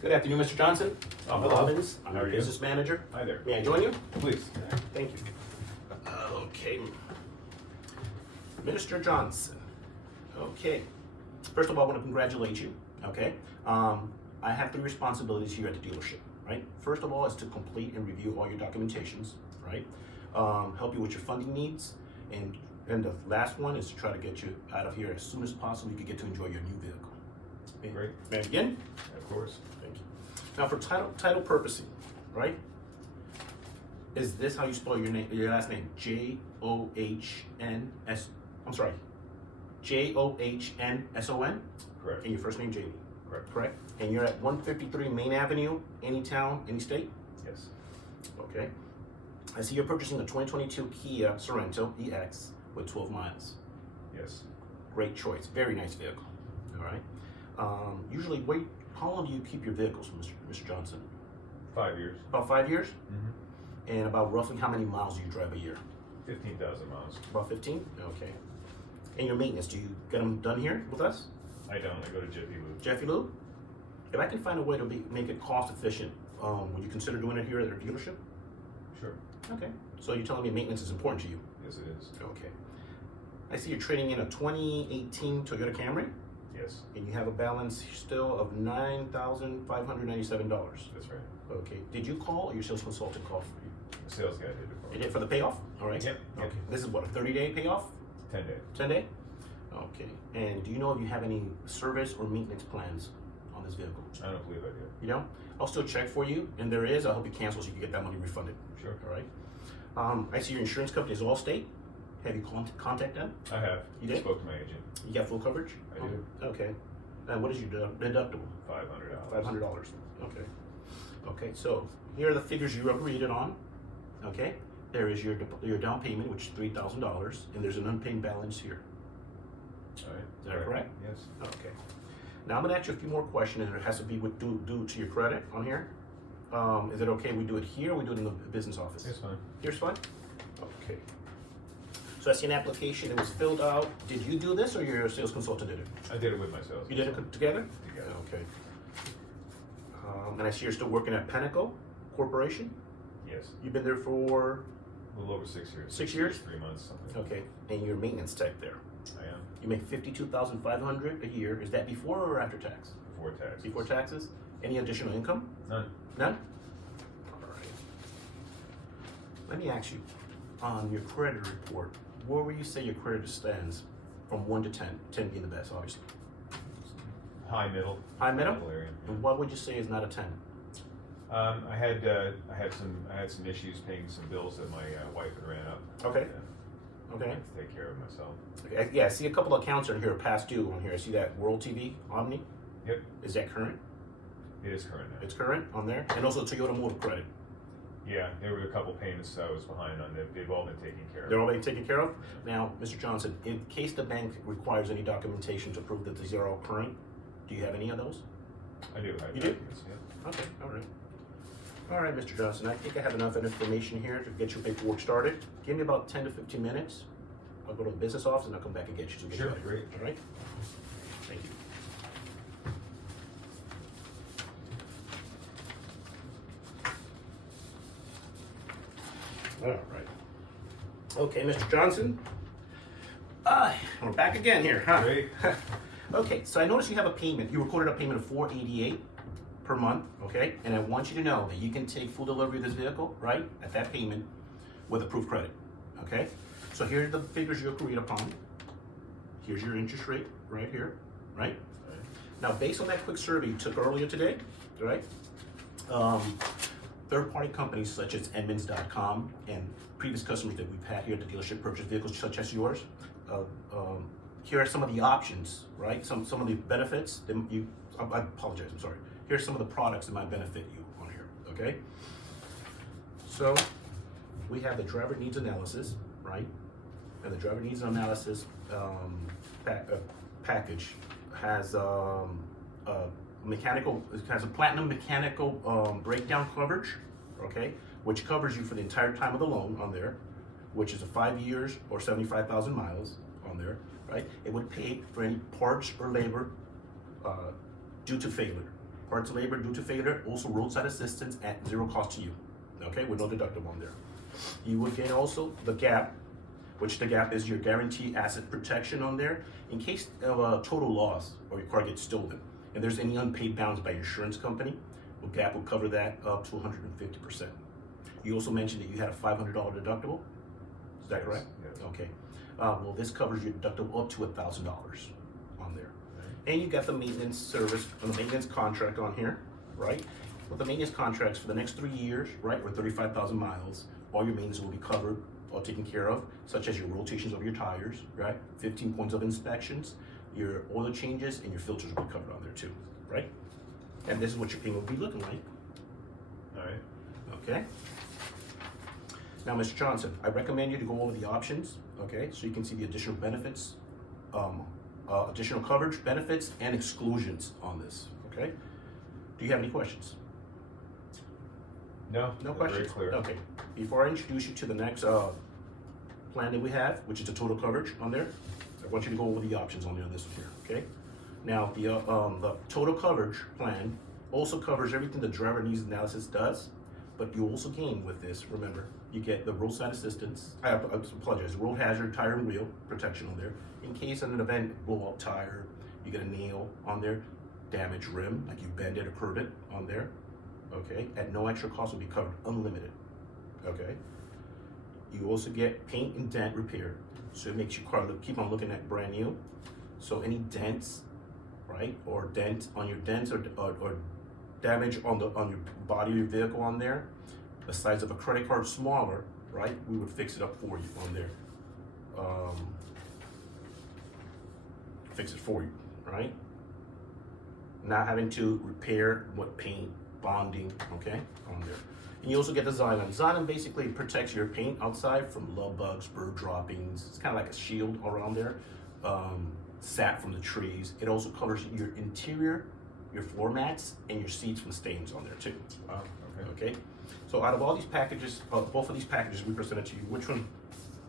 Good afternoon, Mr. Johnson. I'm Bill Bob. Evans. I'm How your are you? business manager. Hi there. May I join you? Please. Thank you. Okay. Mr. Johnson. Okay. First of all, I want to congratulate you. Okay. I have 3 responsibilities here at the dealership, right? First of all is to complete and review all your documentations, right? Help you with your funding needs. And the last one is to try to get you out of here as soon as possible. You can get to enjoy your new vehicle. Great. May I begin? Of course. Thank you. Now for title purposing, right? Is this how you spell your name, your last name? Johns. I'm sorry. Johnsson. Correct. And your first name Jamie. Correct. Correct. And you're at 153 Main Avenue, any town, any state. Yes. Okay. I see you're purchasing a 2022 Kia Sorento EX with 12 miles. Yes. Great choice. Very nice vehicle. All right. Usually, how long do you keep your vehicles, Mr. Johnson? 5 years. About 5 years? Mm-hmm. And about roughly how many miles do you drive a year? 15,000 miles. About 15? Okay. And your maintenance, do you get them done here with us? I don't. I go to Jiffy Lube. Jiffy Lube? If I can find a way to make it cost efficient, would you consider doing it here at our dealership? Sure. Okay. So you're telling me maintenance is important to you? Yes, it is. Okay. I see you're trading in a 2018 Toyota Camry, Yes. and you have a balance still of $9,597. That's right. Okay. Did you call or your sales consultant call for you? The sales guy did it for You me. did for the payoff? All right. Yep. Okay. This is what, a 30-day payoff? 10 day. 10 day? Okay. And do you know if you have any service or maintenance plans on this vehicle? I don't believe I did. You know? I'll still check for you, and there is. I'll help you cancel so you can get that money refunded. Sure. All right. I see your insurance company is Allstate. Have you contacted them? I have. You did? Spoke to my agent. You got full coverage? I do. Okay. And what is your deductible? $500. $500. Okay. Okay. So here are the figures you agreed on. Okay. There is your down payment, which is $3,000, and there's an unpaid balance here. All right. Is that correct? Yes. Okay. Now I'm gonna ask you a few more questions, and it has to be with due to your credit on here. Is it okay we do it here, or we do it in the business office? It's fine. Here's fine? Okay. So I see an application, it was filled out. Did you do this, or your sales consultant did it? I did it with my sales. You did it together? Together. Okay. And I see you're still working at Pinnacle Corporation? Yes. You've been there for, A little over 6 years. 6 years? 3 months, something. okay, and you're maintenance tech there. I am. You make $52,500 a year. Is that before or after tax? Before taxes. Before taxes? Any additional income? None. None? All right. Let me ask you, on your credit report, where would you say your credit stands from 1 to 10? 10 being the best, obviously. High middle. High middle? Area. And what would you say is not a 10? I had some issues paying some bills that my wife had ran up. Okay. And I Okay. had to take care of myself. Okay. Yeah, I see a couple of accounts on here past due on here. I see that World TV, Omni. Yep. Is that current? It is current now. It's current on there? And also Toyota Motor Credit. Yeah, there were a couple payments I was behind on. They've all been taken care of. They're all being taken care of? Now, Mr. Johnson, in case the bank requires any documentation to prove that these are all current, do you have any of those? I do. I You do? documents, yeah. Okay, all right. All right, Mr. Johnson, I think I have enough information here to get your paperwork started. Give me about 10 to 15 minutes. I'll go to the business office and I'll come back and get you. So get Sure, you out of here. great. All right? Thank you. All right. Okay, Mr. Johnson. We're back again here, huh? Great. Okay, so I noticed you have a payment. You recorded a payment of $488 per month, okay? And I want you to know that you can take full delivery of this vehicle, right, at that payment with approved credit, okay? So here are the figures you agreed upon. Here's your interest rate right here, right? Right. Now, based on that quick survey you took earlier today, right? Third-party companies such as Edmunds.com and previous customers that we've had here at the dealership purchase vehicles such as yours. Here are some of the options, right? Some of the benefits that I apologize, I'm sorry. Here's some of the products that might benefit you on here, okay? So we have the driver needs analysis, right? And the driver needs analysis package has has a platinum mechanical breakdown coverage, okay, which covers you for the entire time of the loan on there, which is 5 years or 75,000 miles on there, right? It would pay for any parts or labor due to failure, Parts labor due to failure, also roadside assistance at zero cost to you. Okay, with no deductible on there. You would get also the GAP, which the GAP is your guaranteed asset protection on there in case of a total loss or your car gets stolen and there's any unpaid balance by your insurance company. Well, GAP will cover that up to 150%. You also mentioned that you had a $500 deductible. Is that correct? Yes. Okay. Well, this covers your deductible up to $1,000 on there. And you got the maintenance service, the maintenance contract on here, right? With the maintenance contracts for the next 3 years, right, or 35,000 miles, all your maintenance will be covered or taken care of, such as your rotations of your tires, right? 15 points of inspections, your oil changes, and your filters will be covered on there too, right? And this is what your payment will be looking like. All right. Okay. Now, Mr. Johnson, I recommend you to go over the options, okay, so you can see the additional benefits, additional coverage, benefits, and exclusions on this, okay? Do you have any questions? No, No very questions? clear. Okay. Before I introduce you to the next plan that we have, which is the total coverage on there, I want you to go over the options on there on this one here, okay? Now, the total coverage plan also covers everything the driver needs analysis does, but you also gain with this, remember, you get the roadside assistance, I apologize, road hazard, tire and wheel protection on there. In case of an event, blow up tire, you get a nail on there, damaged rim, like you bend it or curve it on there, okay? At no extra cost will be covered, unlimited, okay? You also get paint and dent repair, so it makes your car keep on looking like brand new. So any dents, right, or dent on your dents or damage on your body of your vehicle on there, the size of a credit card smaller, right, we would fix it up for you on there. Fix it for you, right? Not having to repair what paint, bonding, okay, on there. And you also get the Xylem. Xylem basically protects your paint outside from love bugs, bird droppings. It's kind of like a shield around there. Sap from the trees. It also covers your interior, your floor mats, and your seats from stains on there too. Wow, okay. Okay? So out of all these packages, both of these packages we presented to you, which one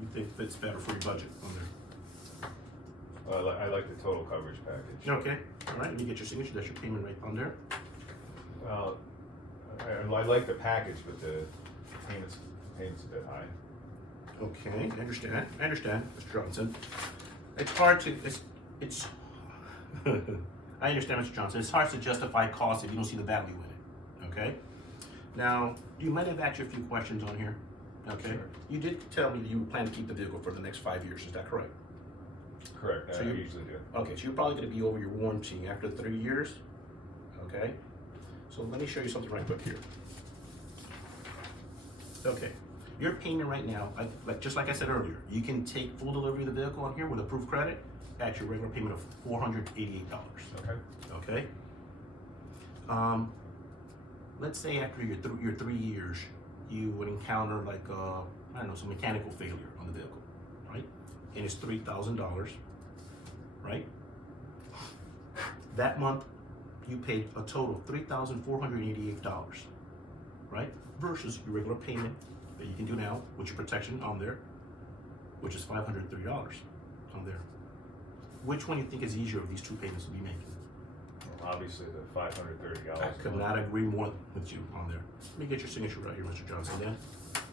you think fits better for your budget on there? I like the total coverage package. Okay, all right, let me get your signature, that's your payment rate on there. Well, I like the package, but the payment's a bit high. Okay, I understand, Mr. Johnson. It's hard to, it's, I understand, Mr. Johnson, it's hard to justify cost if you don't see the value in it, okay? Now, you might have asked you a few questions on here, okay? Sure. You did tell me that you plan to keep the vehicle for the next 5 years, is that correct? Correct, So I you- usually do. Okay, so you're probably gonna be over your warranty after 3 years, okay? So let me show you something right quick here. Okay, your payment right now, just like I said earlier, you can take full delivery of the vehicle on here with approved credit at your regular payment of $488, Okay. okay? Let's say after your 3 years, you would encounter like, I don't know, some mechanical failure on the vehicle, right? And it's $3,000, right? That month, you paid a total of $3,488, right? Versus your regular payment that you can do now with your protection on there, which is $503 on there. Which one do you think is easier of these two payments to be making? Well, obviously the $530. I could not agree more with you on there. Let me get your signature right here, Mr. Johnson, then.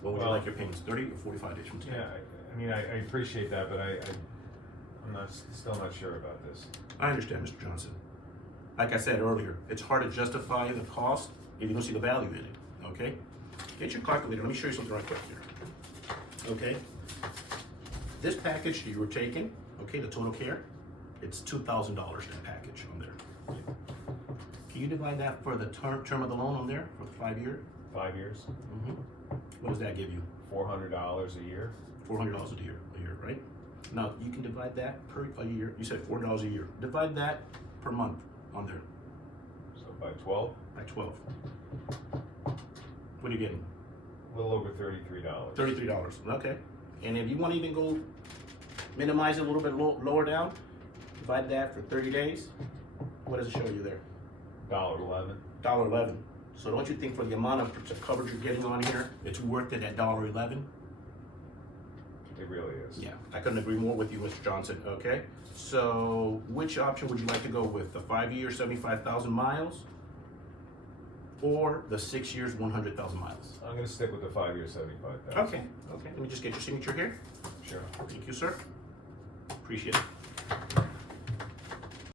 When would you Well- like your payments, 30 or 45 days from today? Yeah, I mean, I appreciate that, but I'm still not sure about this. I understand, Mr. Johnson. Like I said earlier, it's hard to justify the cost if you don't see the value in it, okay? Get your calculator, let me show you something right quick here. Okay? This package you were taking, okay, the total care, it's $2,000 that package on there. Can you divide that for the term of the loan on there, for the 5 year? 5 years, What does that give you? $400 a year. $400 a year, right? Now, you can divide that per a year, you said $4 a year. Divide that per month on there, So by 12, by 12. What are you getting? a little over $33. $33, okay. And if you want to even go minimize it a little bit lower down, divide that for 30 days, what does it show you there? $1.11. $1.11. So don't you think for the amount of coverage you're getting on here, it's worth it at $1.11? It really is. Yeah, I couldn't agree more with you, Mr. Johnson, okay? So which option would you like to go with? The 5 year, 75,000 miles? or the 6 years, 100,000 miles? I'm gonna stick with the 5 years, 75,000. Okay, okay. Let me just get your signature here. Sure. Thank you, sir. Appreciate it.